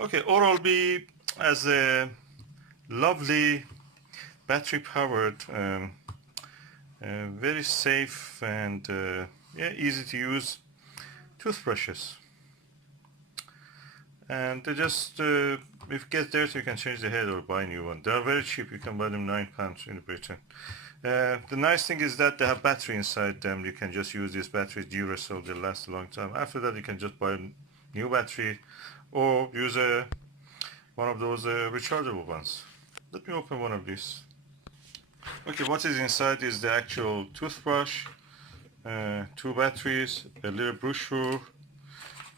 Okay, Oral-B as a lovely battery-powered, very safe and yeah, easy to use toothbrushes. And they just, if it gets dirty, you can change the head or buy a new one. They are very cheap. You can buy them £9 in Britain. The nice thing is that they have battery inside them. You can just use these batteries, Duracell, they last a long time. After that, you can just buy a new battery or use one of those rechargeable ones. Let me open one of these. Okay, what is inside is the actual toothbrush, 2 batteries, a little brochure,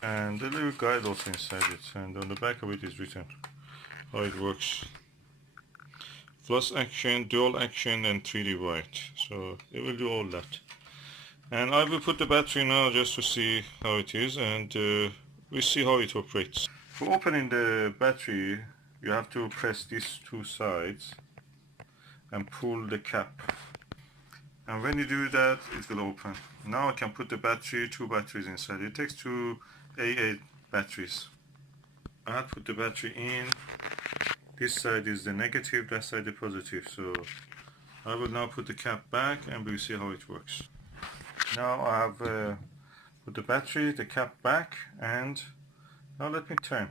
and a little guide also inside it. And on the back of it is written how it works. Floss action, dual action, and 3D white. So it will do all that. And I will put the battery now just to see how it is, and we see how it operates. For opening the battery, you have to press these 2 sides and pull the cap. And when you do that, it will open. Now I can put the battery, 2 batteries inside. It takes 2 AA batteries. I'll put the battery in. This side is the negative, that side the positive. So I will now put the cap back and we'll see how it works. Now I have put the battery, the cap back, and now let me turn.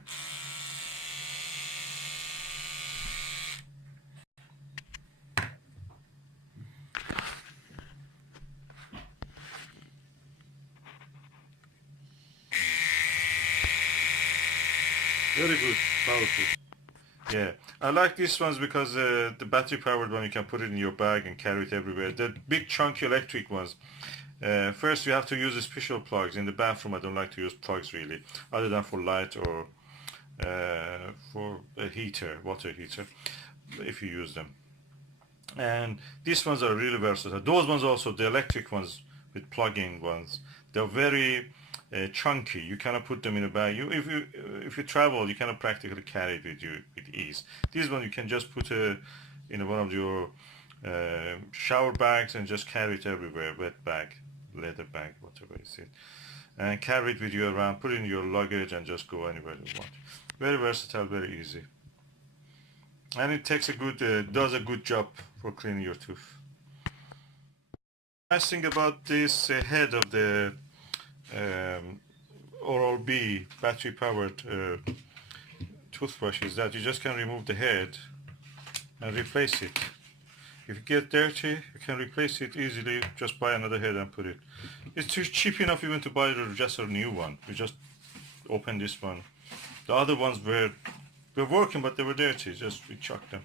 Very good, powerful. Yeah, I like these ones because the battery powered one, you can put it in your bag and carry it everywhere. The big chunky electric ones, first you have to use special plugs. In the bathroom I don't like to use plugs really, other than for light or for a heater, water heater, if you use them. And these ones are really versatile. Those ones also, the electric ones with plug-in ones, they're very chunky. You cannot put them in a bag. If you travel, you cannot practically carry it with you with ease. This one you can just put in one of your shower bags and just carry it everywhere. Wet bag, leather bag, whatever is it, and carry it with you around. Put it in your luggage and just go anywhere you want. Very versatile, very easy, and it takes does a good job for cleaning your tooth. Nice thing about this head of the Oral-B battery powered toothbrush is that you just can remove the head and replace it. If it gets dirty, you can replace it easily, just buy another head and put it. It's too cheap enough even to buy just a new one. You just open this one. The other ones were working but they were dirty, just we chucked them.